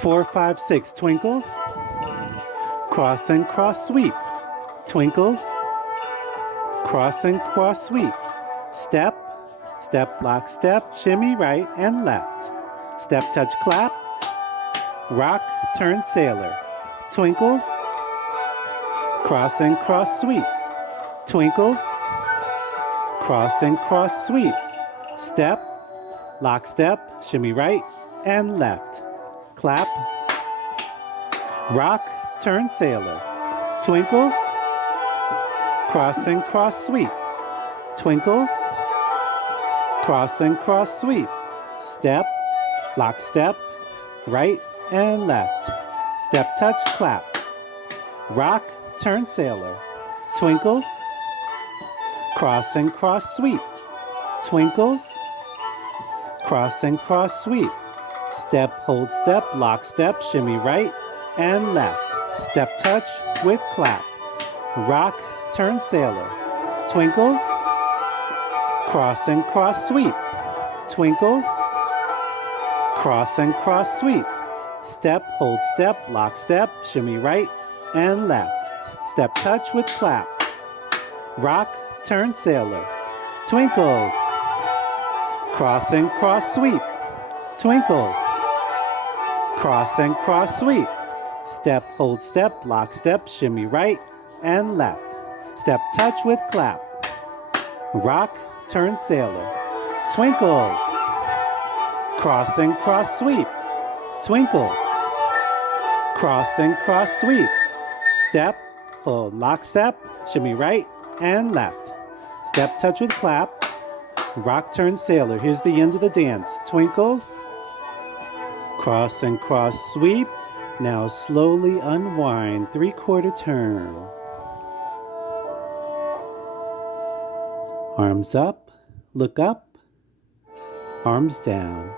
4, 5, 6, twinkles. Cross and cross sweep. Twinkles. Cross and cross sweep. Step, step, lock, step, shimmy right and left. Step, touch, clap. Rock, turn, sailor. Twinkles. Cross and cross sweep. Twinkles. Cross and cross sweep. Step, lock, step, shimmy right and left. Clap. Rock, turn, sailor. Twinkles. Cross and cross sweep. Twinkles. Cross and cross sweep. Step, lock, step, right and left. Step, touch, clap. Rock, turn, sailor. Twinkles. Cross and cross sweep. Twinkles. Cross and cross sweep. Step, hold, step, lock, step, shimmy right and left. Step, touch with clap. Rock, turn, sailor. Twinkles. Cross and cross sweep. Twinkles. Cross and cross sweep. Step, hold, step, lock, step, shimmy right and left. Step, touch with clap. Rock, turn, sailor. Twinkles. Cross and cross sweep. Twinkles. Cross and cross sweep. Step, hold, step, lock, step, shimmy right and left. Step, touch with clap. Rock, turn, sailor. Twinkles. Cross and cross sweep. Twinkles. Cross and cross sweep. Step, hold, lock, step, shimmy right and left. Step, touch with clap. Rock, turn, sailor. Here's the end of the dance. Twinkles. Cross and cross sweep. Now slowly unwind. 3/4 turn. Arms up. Look up. Arms down.